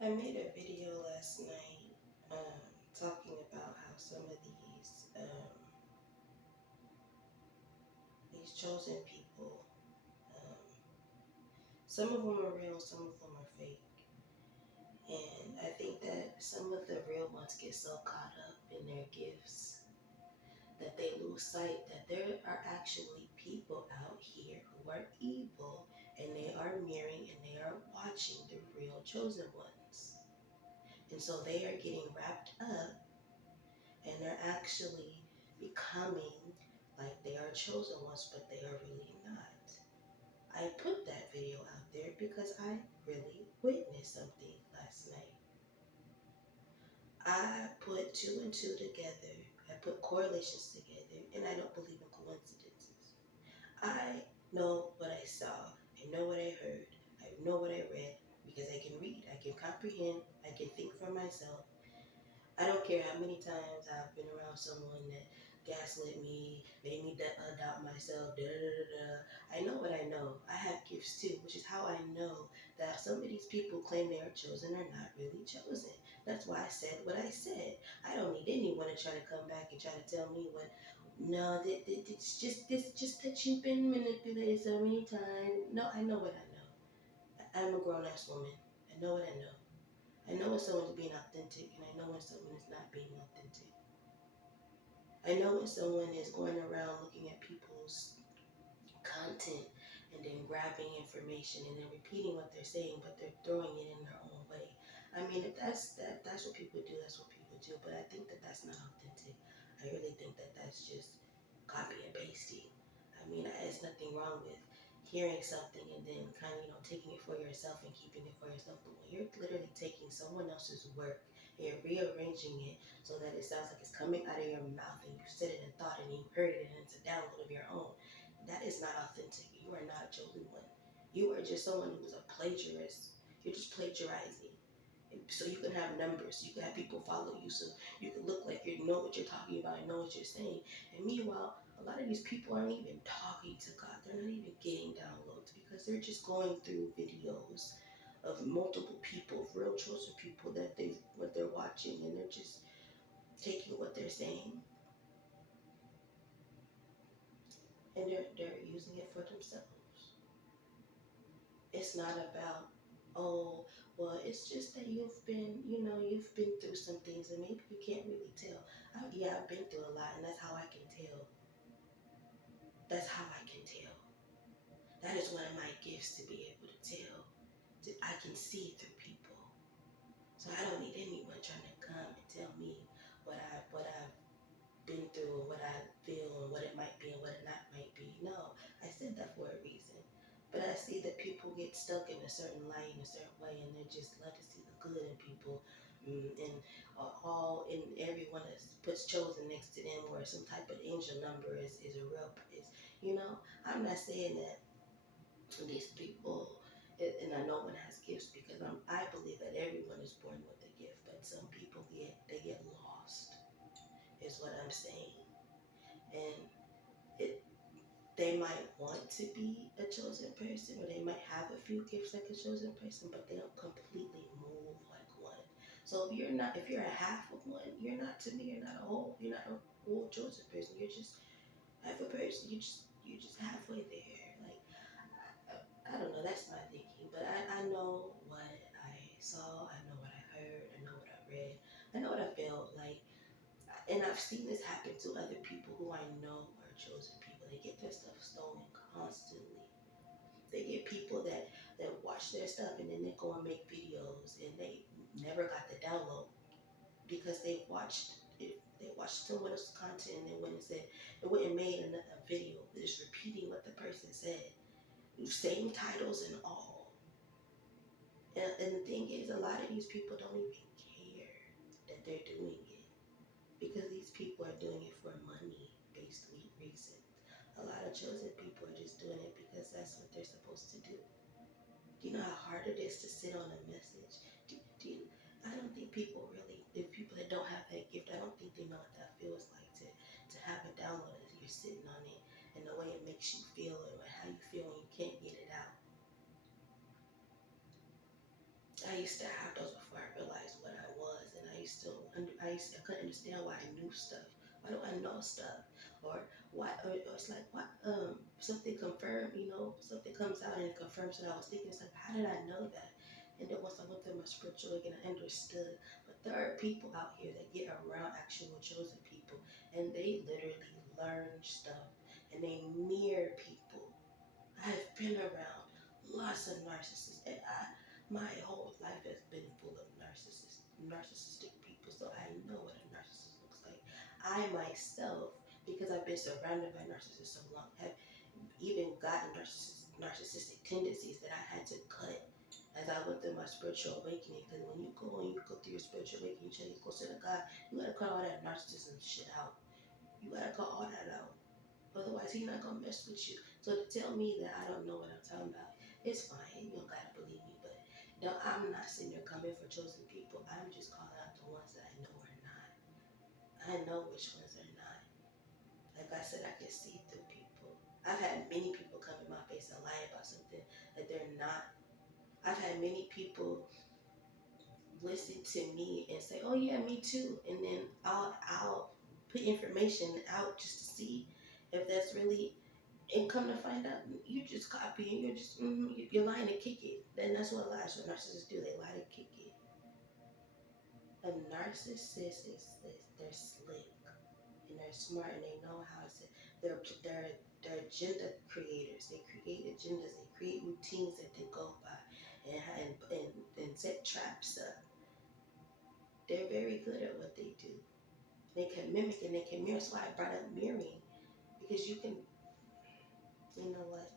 I made a video last night talking about how some of these chosen people, um, some of them are real, some of them are fake, and I think that some of the real ones get so caught up in their gifts that they lose sight that there are actually people out here who are evil, and they are mirroring and they are watching the real chosen ones, and so they are getting wrapped up and they're actually becoming like they are chosen ones, but they are really not. I put that video out there because I really witnessed something last night. I put two and two together, I put correlations together, and I don't believe in coincidences. I know what I saw, I know what I heard, I know what I read because I can read, I can comprehend, I can think for myself. I don't care how many times I've been around someone that gaslit me, made me doubt myself, da da da da. I know what I know. I have gifts too, which is how I know that some of these people claim they are chosen are not really chosen. That's why I said what I said. I don't need anyone to try to come back and try to tell me what. No, it's just that you've been manipulated so many times. No, I know what I know. I'm a grown ass woman. I know what I know. I know when someone's being authentic, and I know when someone is not being authentic. I know when someone is going around looking at people's content and then grabbing information and then repeating what they're saying, but they're throwing it in their own way. I mean, if that's what people do, that's what people do. But I think that that's not authentic. I really think that that's just copy and pasting. I mean, there's nothing wrong with hearing something and then kind of taking it for yourself and keeping it for yourself. But when you're literally taking someone else's work and you're rearranging it so that it sounds like it's coming out of your mouth and you said it and thought it and you heard it and it's a download of your own, that is not authentic. You are not a chosen one. You are just someone who is a plagiarist. You're just plagiarizing. So you can have numbers. You can have people follow you. So you can look like you know what you're talking about and know what you're saying. And meanwhile, a lot of these people aren't even talking to God. They're not even getting downloads because they're just going through videos of multiple people, of real chosen people that what they're watching, and they're just taking what they're saying and they're using it for themselves. It's not about, oh, well, it's just that you've been through some things and maybe you can't really tell. Yeah, I've been through a lot, and that's how I can tell. That's how I can tell. That is one of my gifts, to be able to tell. I can see through people. So I don't need anyone trying to come and tell me what I've been through, or what I feel, and what it might be and what it not might be. No, I said that for a reason. But I see that people get stuck in a certain light in a certain way, and they just love to see the good in people. And all in everyone that puts chosen next to them, or some type of angel number is a real is. I'm not saying that these people, and I know one has gifts because I believe that everyone is born with a gift, but some people get lost. Is what I'm saying. And it, they might want to be a chosen person, or they might have a few gifts like a chosen person, but they don't completely move like one. So if you're a half of one, you're not a whole, you're not a whole chosen person. You're just half a person. You're just halfway there. Like, I don't know. That's my thinking, but I know what I saw. I know what I heard. I know what I read. I know what I felt like. And I've seen this happen to other people who I know are chosen people. They get their stuff stolen constantly. They get people that watch their stuff and then they go and make videos and they never got the download because they watched it. They watched someone else's content and then went and made a video just repeating what the person said, same titles and all. And the thing is, a lot of these people don't even care that they're doing it, because these people are doing it for money based reasons. A lot of chosen people are just doing it because that's what they're supposed to do. Do you know how hard it is to sit on a message? I don't think people really, the people that don't have that gift, I don't think they know what that feels like to have a download as you're sitting on it, and the way it makes you feel and how you feel when you can't get it out. I used to have those before I realized what I was, and I couldn't understand why I knew stuff. Why do I know stuff? Or why? Or it's like what? Something confirmed. Something comes out and it confirms what I was thinking. It's like, how did I know that? And then once I went through my spiritual awakening, I understood. But there are people out here that get around actual chosen people, and they literally learn stuff, and they mirror people. I've been around lots of narcissists, and my whole life has been full of narcissistic people, so I know what a narcissist looks like. I myself, because I've been surrounded by narcissists so long, have even gotten narcissistic tendencies that I had to cut as I went through my spiritual awakening. Because when you go through your spiritual awakening, you change closer to God, you gotta cut all that narcissism shit out. You gotta cut all that out. Otherwise, he's not gonna mess with you. So to tell me that I don't know what I'm talking about, it's fine. You don't gotta believe me. But no, I'm not sitting there coming for chosen people. I'm just calling out the ones that I know are not. I know which ones are not. Like I said, I can see through people. I've had many people come in my face and lie about something that they're not. I've had many people listen to me and say, "Oh yeah, me too," and then I'll put information out just to see if that's really. And come to find out, you just copying. You're just you're lying to kick it. Then that's what lies. What narcissists do. They lie to kick it. A narcissist is they're slick and they're smart and they know how to. They're agenda creators. They create agendas. They create routines that they go by, and set traps up. They're very good at what they do. They can mimic and they can mirror. That's why I brought up mirroring, because you can. You know what?